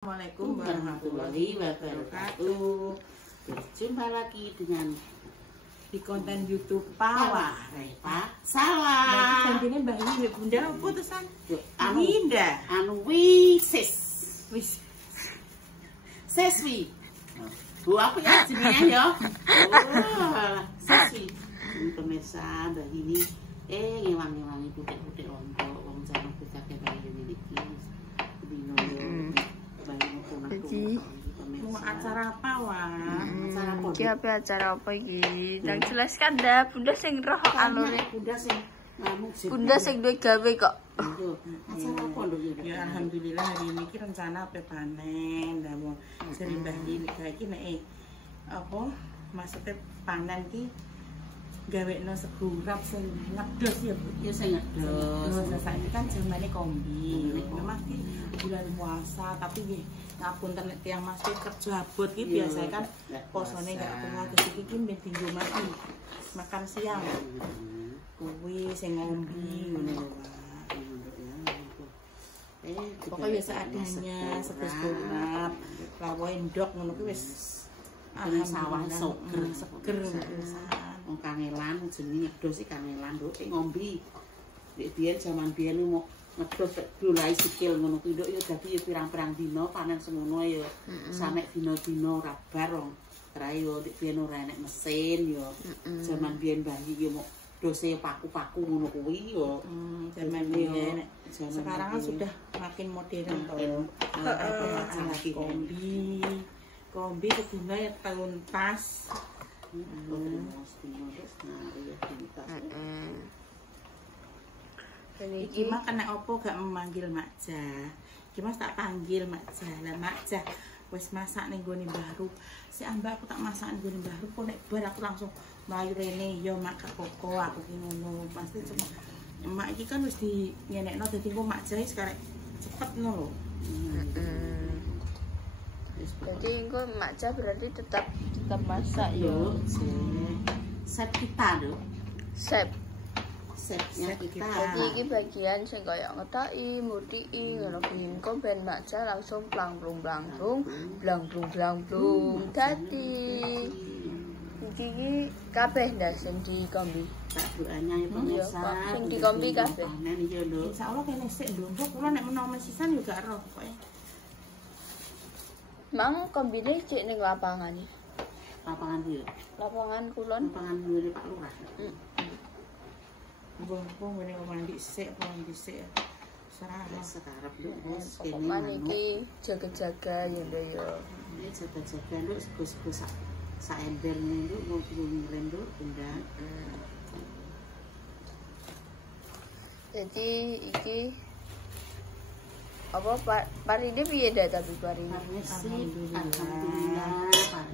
Assalamualaikum warahmatullahi wabarakatuh. Berjumpa lagi dengan di konten YouTube Pawa Repa Salah. Gantinya Mbak Ini Bunda apa terusan? Indah. Wis. Seswi. Bu aku ya jenenge ya. Oh, Seswi. Pemirsa Mbak Ini ngewangi-wangi putih-putih lontong wong jaman kita kaya ngene iki. Dino Jadi mau acara apa wah? Acara apa? Iki acara apa iki? Nang jelaskan dah, Bunda sing roh alure. Bunda sing duwe gawe kok. Acara apa lho iki? Ya alhamdulillah hari ini ki rencana ape panen, ndak mau sering bagi iki nek apa maksudnya panen ki gawekno segurap sing ngedos ya Bu. Ya sing ngedos. Nah, saiki kan jamane kombi. Memang ki bulan puasa tapi nggih ngapunten nek tiyang Mas kerja abot ki biasanya kan posone gak kuat terus iki ben dinggo makan siang. Kuwi sing ngombi ngono lho. Pokoknya seadanya setes kurap, lawa endok ngono kuwi wis sawah seger wong kangelan jenenge ngedos iki kangelan nduk ngombi. Nek biyen jaman biyen mau ngedos dolai sikil ngono kuwi nduk ya dadi ya pirang-pirang dina panen semono ya sampe dina-dina ora bar wong krae yo nek biyen ora enek mesin yo jaman biyen bayi yo mau dose paku-paku ngono kuwi yo jaman biyen sekarang kan sudah makin modern to kombi keduna ya teluntas iki mah kena opo gak memanggil Makja. Iki mas tak panggil Makja. Lah Makja wis masak ning gone Mbah Ru. Si Mbak aku tak masak ning gone Mbah Ru kok nek bar aku langsung mlayu rene yo mak koko aku ki ngono. Pasti cuma emak iki kan wis di nyenekno dadi kok Makja wis karek cepet ngono lho. Jadi engko Makja berarti tetap masak yo. Set kita lho. Setnya kita. Jadi iki bagian sing kaya ngetoki, mudhiki, ngono kuwi engko ben Makja langsung plangplung dadi. Iki kabeh ndak sing dikombi. Tak doanya ya pemirsa. Sing dikombi kabeh. Nen iya lho. Insyaallah kene sik ndonga kula nek menawa sisan yo gak roh pokoke. Mang kombine cek ning lapangan iki. Lapangan iki. Lapangan kulon. Lapangan ngene Pak Lurah. Wong ngene mandi sik, mandi sik. Sekarang nduk bos kene iki jaga-jaga ya nduk ya. Ini jaga-jaga nduk sego-sego sak ember nduk mau ngirim nduk Bunda. Jadi iki apa parine piye dah tapi parine? Alhamdulillah.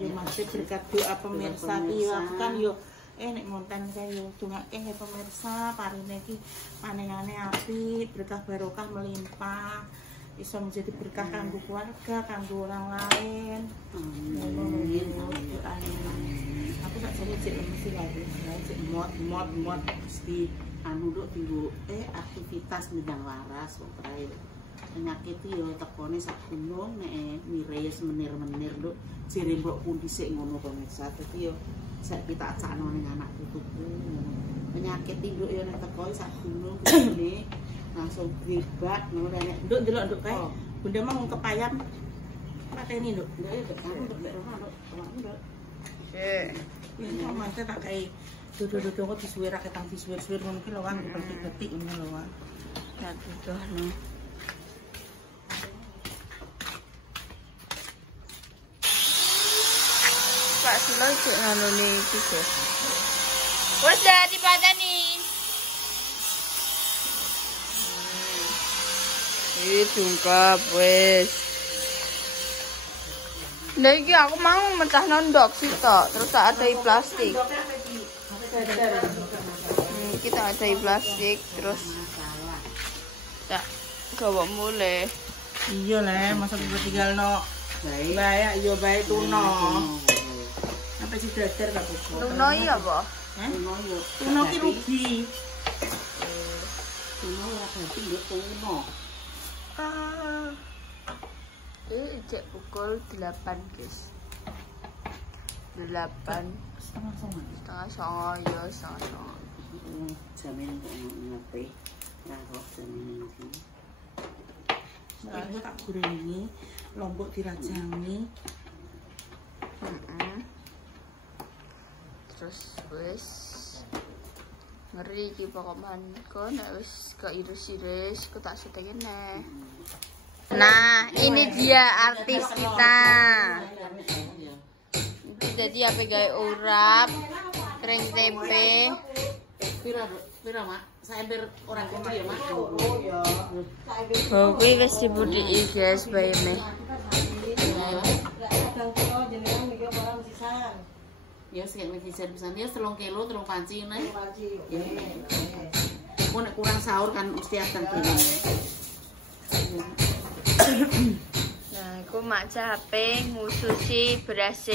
Ya masih berkat doa pemirsa iki kan yo nek monten saya yo dongake pemirsa parine iki panenane apik, berkah barokah melimpah. Iso menjadi berkah kanggo keluarga, kanggo orang lain. Amin. Aku sak jane cek mesti lagi, cek mod mesti anu nduk dinggo aktivitas nendang waras kok kae. Penyakit yo tekone sak gunung nek miris menir-menir nduk jere mbok pundi sik ngono pemirsa. Dadi yo sak kita acakno ning anak putuku. Penyakit nduk yo nek teko sak gunung ngene langsung gebak ngono nek nduk delok nduk kae. Bunda mah wong kepayang pateni nduk. Nduk yo aku nduk mek rono nduk. Nduk. Iki mante tak kae dodo-dodo kok disuwir ra ketang disuwir-suwir ngono ki lho Wang betik-betik ngono lho Wang. Ya dodohno. Pak Silo cek nganone iki sih. Wes dah dipateni. Dungkap wes. Nah iki aku mau mecah nondok sih tok, terus tak ada plastik. Kita ada plastik terus tak gawa mulai. Iya le, masa tinggalno. Baik, yo bae tuno. Sampai si dadar gak apa-apa. Tuno iya apa? Tuno ki rugi. Tuno ora ganti yo tuno. Cek pukul 8 guys. 8 setengah songo ya setengah songo. Jamin kok ngerti. Nah, kok jamin iki. Aku tak gorengi, lombok dirajangi. Terus wis ngeri iki pokokan kok nek wis keiris-iris kok tak setengin neh. Nah, ini dia artis kita. Jadi apa gawe urap, kering tempe. Pira, Mak? Saember orang kene ya, Mak. Oh, kuwi wis dibudiki guys bayane. Ya sing nek bisa ya 3 kilo 3 panci ngene. Kok nek kurang sahur kan mesti akan kene. Nah, aku mak capek ngususi beras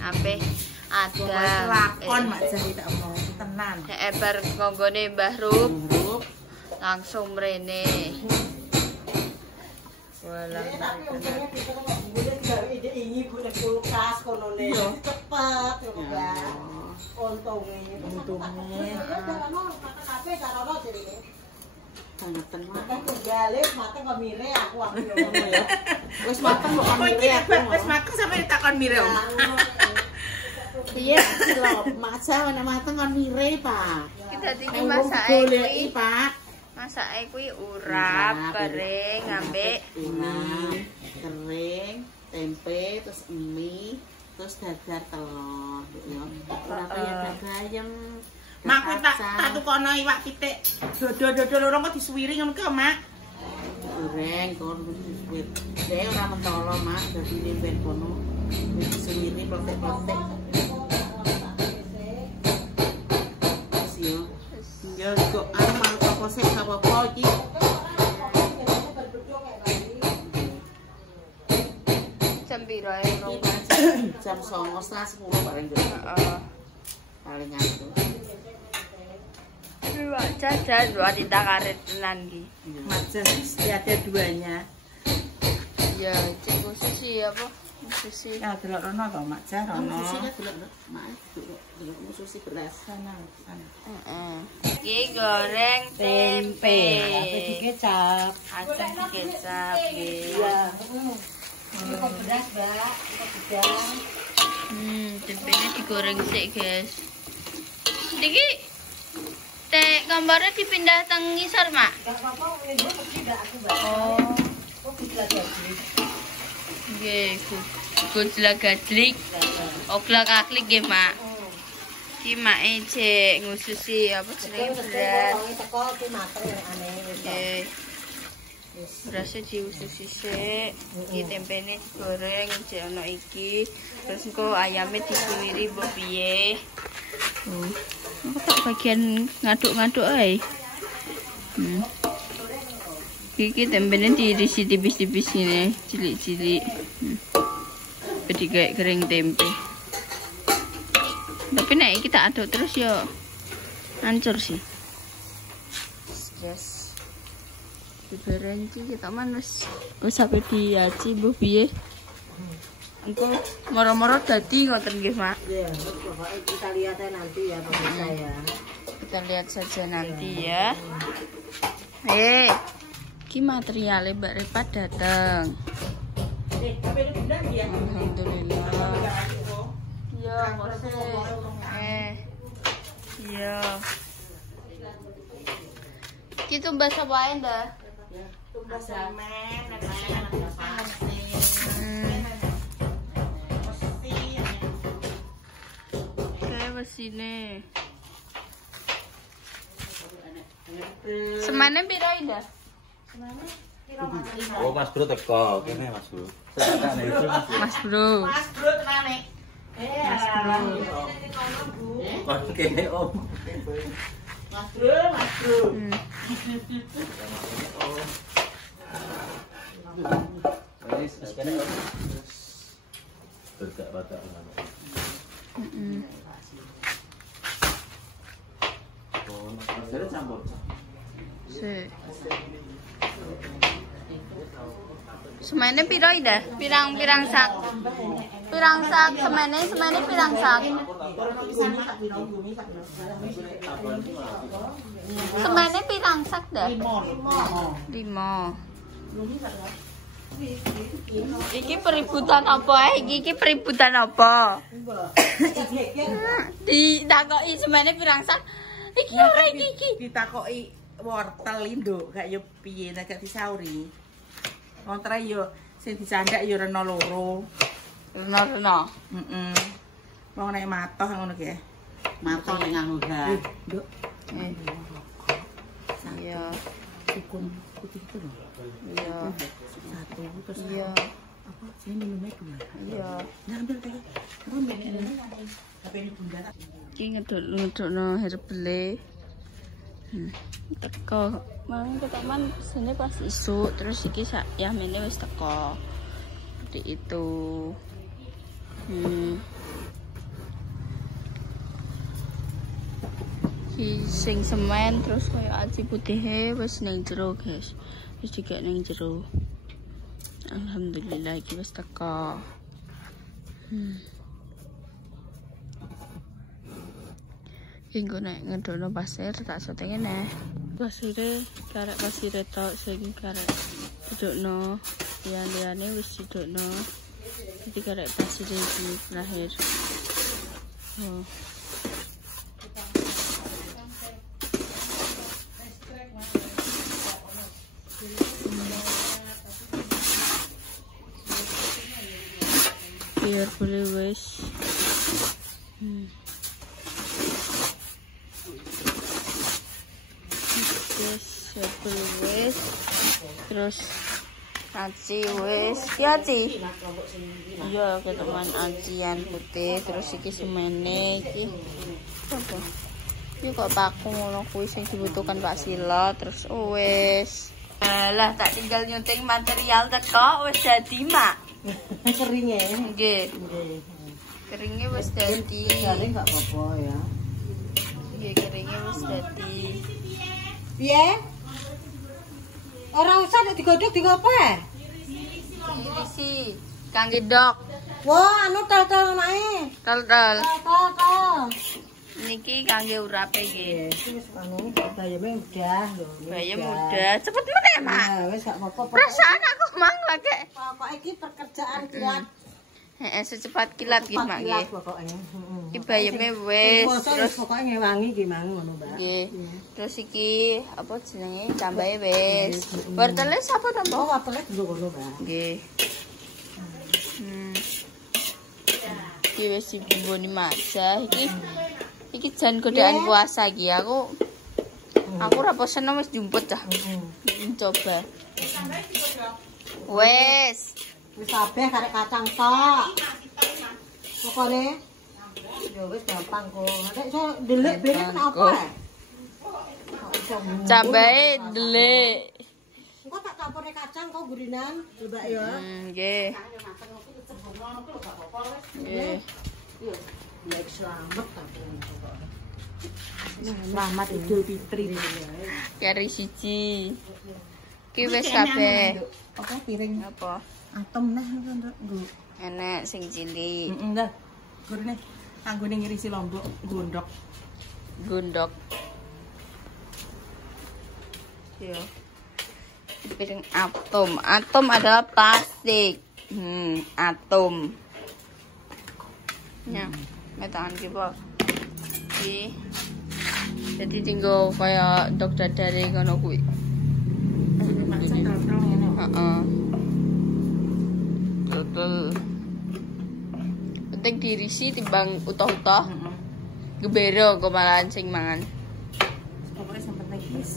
ape ada Lakon mak jadi tak mau tenan. nek bar ngonggone Mbah Rup langsung mrene. Walah. Ini bu nek kulkas kono ne cepet ya. Untungnya. Bangetan Mak. Gale mateng kok mire aku Ya. Wis mateng kok mire aku. Wis makan sampai ditakon mire. Iya, lho, maca nek mateng kon mire, Pak. Kita iki masake kuwi, Pak. masake kuwi urap kering ambek ini kering, tempe, terus mie, terus dadar telur, ya. Ora kaya dadah ayam. Mak kowe tak tukono iwak pitik. Dodo loro kok disuwiri ngono ki, Mak. Goreng kon wis dhewe ora mentolo, Mak, dadi ben kono. Disuwiri plotek-plotek. Wis yo. Ya kok amal apa sih apa iki? jam piro Jam 9:30 paling yo. Heeh. Paling ngantuk. Wah, jajan wanita karet tenan ki. Majas ada duanya. Ya, cek sushi apa? Sushi. Ya delok rono to, Mak Jar rono. Susi kan delok, Mak. Delok susi beras. Sana. Heeh. Iki goreng tempe. Apa dikecap? Asam dikecap nggih. Iya. Ini kok beras, Mbak. Kok gedang. Tempenya digoreng sik, guys. Iki gambarnya dipindah teng ngisor, Mak. Enggak apa-apa, ini gue tidak aku, Mbak. Oh, Kok tidak jadi. nggih, gojla gajlik. Ogla kaklik nggih, Mak. Iki make cek ngususi apa jenenge beras. Teko ki mateng aneh. Nggih. Berasnya diususi sik. Iki tempene digoreng cek ono iki. Terus engko ayame disuwiri mbok piye. Aku tak bagian ngaduk-ngaduk ae. Iki tempene diirisi tipis-tipis ini, cilik-cilik. Jadi kayak kering tempe. Tapi nek iki tak aduk terus yo hancur sih. Yes. Diberenci kita manus. Wis sampe diaci mbuh piye. Engko moro-moro dadi ngoten nggih, Mak. Iya, kita lihat aja nanti ya pemirsa ya. Kita lihat saja nanti ya. Ini materialnya Mbak Repa datang. Tapi ini udah ya. Alhamdulillah. Iya, iya. Kita bahasa wae ndak? Tumbas semen, Kayak mesine. Semane piro ndak? Oh, Mas Bro teko, kene Mas Bro. Mas Bro. Mas Bro tenane. Mas Bro. Oh, kene Om. Mas Bro. Wis kene Om. Berdak-berdak ngono. Oh, Mas campur. Sik. Semene piro ida? Pirang-pirang sak. Pirang sak semene pirang sak. Semene pirang sak dah? 5. Iki peributan apa? Iki peributan apa? Ditakoki semene pirang sak. Iki ora iki. Ditakoki wortel induk gak yo piye nek disauri. Kontra yo sing dicandak yo rena loro. Rena. Heeh. Wong nek matoh ngono ki. Matoh nek nganggo ga. Nduk. Iya. Ikun putih itu lho. Iya. Satu terus Iya. apa? Sini minumnya 2. Iya. Nah, ambil teh. Ngombe. Tapi ini bunda. Iki ngeduk-ngedukno herbele. Teko. Mang ketaman sini pas isuk terus iki sak yamene wis teko. Seperti itu. Ki sing semen terus koyo aci putihé wis ning jero, guys. Wis dikek ning jero. Alhamdulillah iki wis teko. Hingga nek ngedono pasir tak sote ngene. Pasire karek pasire tok sing karek dudukno. Liyane wis dudukno. Jadi karek pasire iki lahir. Oh. Biar boleh wis. Wis terus aci wis ki aci iya keteman acian putih terus iki semene iki apa iki kok paku ngono kuwi sing dibutuhkan Pak Silo terus wis lah tak tinggal nyunting material teko wis dadi mak Keringnya. nggih keringnya wis dadi Kering enggak apa-apa ya. nggih keringnya wis dadi Piye? Ora usah nek digodhog digopo ae. irisi kangge dok Wah, anu tel-tel mae. tel-tel Tel-tel. niki kangge urape nggih Wis anu bayame udah lho. bayam muda cepet meneh mak Nah, wis gak apa-apa. perasaan aku mang lagi Pokok iki pekerjaan kuat. secepat kilat nggih mak nggih Pokoke. Heeh. iki bayame wis Terus pokoke ngewangi ki mang ngono, Mbak. nggih terus iki apa jenenge tambahe wis wortele sapa ta Oh, mbok wortele dulu ngono, Mbak. nggih iki wis dibumboni maja iki jan godaan puasa iki aku ora seneng wis jumput cah coba wis Wis kabeh karek kacang tok. Pokoknya ya wis gampang kok. Nek iso ndelik ben apa? Cambahe delik. Engko tak campurne kacang kok gurinan, Mbak ya. Nggih. Nggih. Ya selamat tapi Selamat Idul Fitri. Kari siji. Ki wis kabeh. Apa piring Apa? atom nah nggo. Enek sing cilik. Enggak. Gurine kanggone ngirisi lombok gondok. Gondok. Yo. Piring atom. Atom adalah plastik. Atom. Ya, metaan ki, Pak. Iki. Jadi tinggal kayak dokter dari ngono kuwi. Heeh. Total. Penting dirisi timbang utuh-utuh. Gebero kok malahan sing mangan. Pokoknya yang penting wis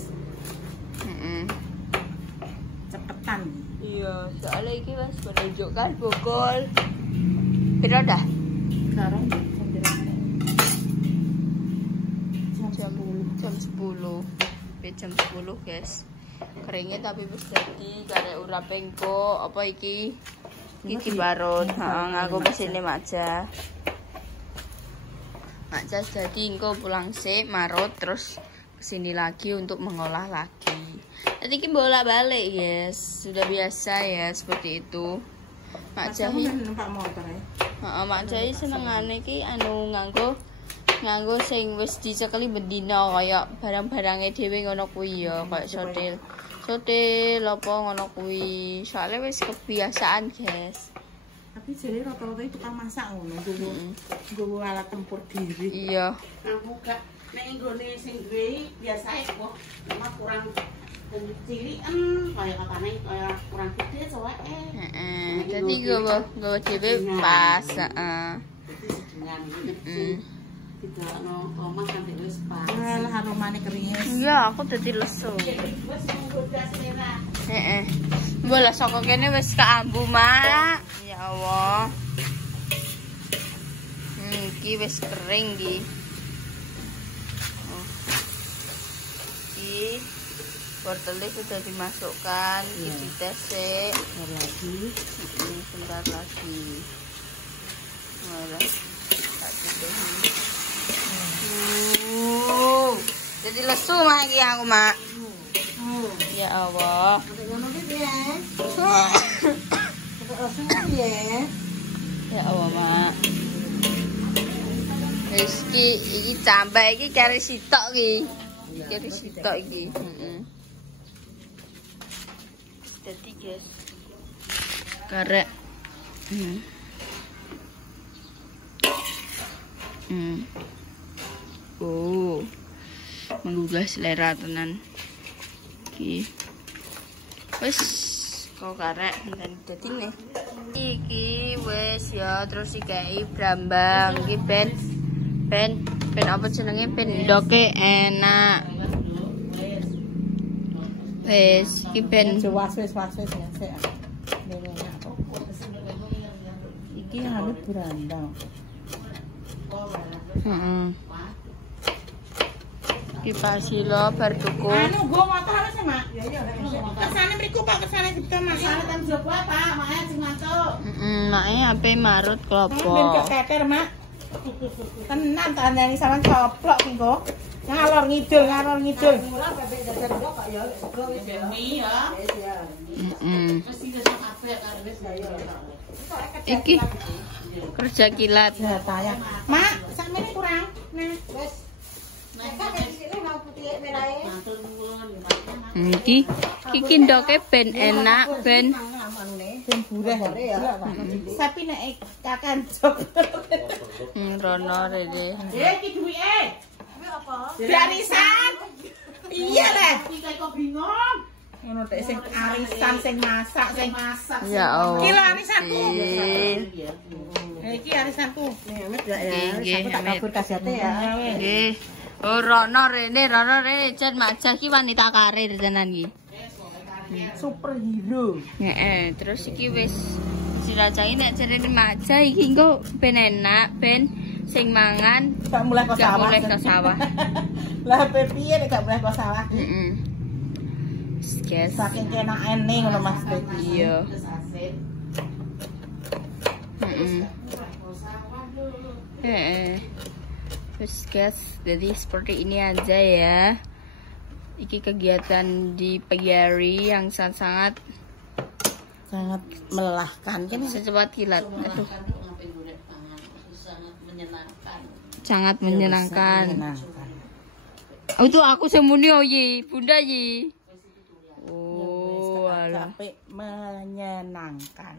cepetan. Iya, soalnya iki wis menunjukkan pukul piro dah? Sekarang Jam 10. Jam 10, guys. Keringnya tapi wis dadi karek urape engko apa iki? Iki dibarut. Heeh, ngaku mesine maja. Maja jadi engko pulang sik marut terus kesini lagi untuk mengolah lagi. Tadi ki bolak-balik, yes. Sudah biasa ya seperti itu. Mak Jahi numpak motor ya. Heeh, Mak Jahi senengane ki anu nganggo sing wis dicekeli bendina kaya barang-barange dhewe ngono kuwi ya, kaya sotil. Sotil apa ngono kuwi. Soale wis kebiasaan, guys. Tapi jadi rata-rata itu tukang masak ngono, nggo alat tempur diri. Iya. Aku gak nek nggone sing duwe biasae kok cuma kurang cilikan kaya katane kaya kurang gede soalnya. Heeh. Dadi nggawa dhewe pas, heeh. Dengan tidak no omah sampai wis pas. Lah aromane keringis. Iya, aku dadi lesu. Wis menggoda selera. Heeh. Bola saka kene wis kaambu, Mak. Ya Allah. Iki wis kering iki. Iki wortelnya sudah dimasukkan, iki tesek lagi. Sebentar lagi. Malah tak tutupi. Jadi lesu Mak iki aku, Mak. Ya Allah. Ngono ki ya. Ya. Ya Allah, Mak. Wis iki tambah iki kari sitok iki. Kari sitok iki. Heeh. Dadi, guys. Karek. Oh. Menggugah selera tenan. Iki. Wis kok karek dan dadi nih. Iki wis ya terus dikai brambang iki ben apa jenenge ben ndoke enak. Wis iki ben Wis ya sik. Iki anu berandang. heeh. Iki pasilo bar tuku. Anu go motor wis, Mak. Kesane mriku Pak, kesane kita masalah Kan jopo Pak, makanya sing mantuk. Mae ape marut Ben klopo. keketer, Mak. Tenan tandani sampean coplok ki go. Ngalor ngidul. Murah bebek jajan kok Pak ya. Mie ya. Mesti wis kabeh karo wis ya. Iki kerja kilat. Ya tayang. Mak, sakmene kurang. Nah, Wes. Nek di sini mau putih merahe. Iki ndoke ben enak ben ben bureh ya. sapi nek kakan jog. rono rene. Iki duwike. Arisan. Iya lah. Iki kok bingung. Ngono tek sing arisan sing masak. Ya Allah. Iki lho arisanku. Nggih. Iki arisanku. Nggih, Tak kabur kasate ya. nggih. Oh, rono rene jan Majah ki wanita karir tenan iki. Superhero. Heeh, terus iki wis diracahi nek jarene Majah iki engko ben enak, ben sing mangan Gak mulai ke gak sawah. mulai ke sawah. Lah piye nek gak mulai ke sawah. Heeh. Guys, Saking kenakane ngono Mas Dedi. iya. Terus guys, jadi seperti ini aja ya. Iki kegiatan di pagi hari yang sangat melelahkan kan secepat kilat. Aduh, Sangat menyenangkan. sangat menyenangkan. Oh, itu aku semuni oh Yi, Bunda Yi. Oh, alah. capek menyenangkan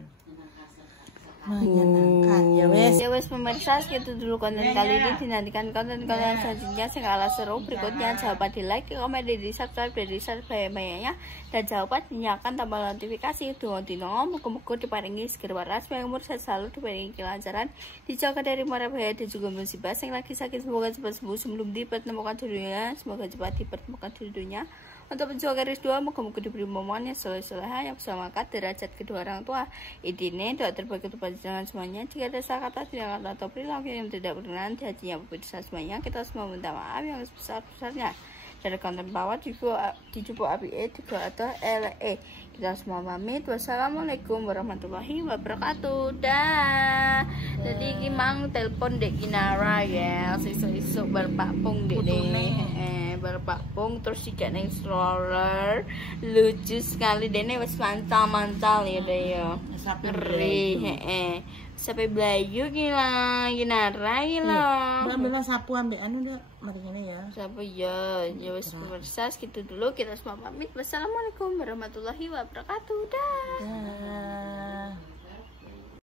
Oh. ya wes. Ya wes pemirsa, segitu dulu konten kali ini. Dinantikan konten-konten selanjutnya segala seru berikutnya. Jangan lupa di like, di komen, di subscribe, di share banyak-banyaknya, dan jangan lupa nyalakan tombol notifikasi. Muga-muga muga-muga diparingi segera waras, umur sehat selalu, diparingi kelancaran, dijauhkan dari mara bahaya dan juga musibah. Yang lagi sakit semoga cepat sembuh sebelum dipertemukan di dunia. Semoga cepat dipertemukan di dunia. Untuk pejuang garis 2, moga-moga diberi momongan yang soleh-soleha yang bisa mengangkat derajat kedua orang tua. Idine doa terbaik untuk panjenengan semuanya. Jika ada salah kata, tindakan atau perilaku yang tidak berkenan di hatinya pemirsa semuanya, kita semua minta maaf yang sebesar-besarnya. Dari konten bawah dijupuk APE juga atau LE. Kita semua pamit. Wassalamualaikum warahmatullahi wabarakatuh. Dah. Jadi gimang telepon Dek Kinara ya. Isu-isu berpakpung Dek. bar pakung terus juga neng stroller lucu sekali dene wis mancal-mancal ya deh ya ngeri sampai Blayu gila Ginara gila Mbak ambil sapu ambil anu dia mari ngene ya siapa ya wis pemirsa gitu dulu kita semua pamit wassalamualaikum warahmatullahi wabarakatuh dah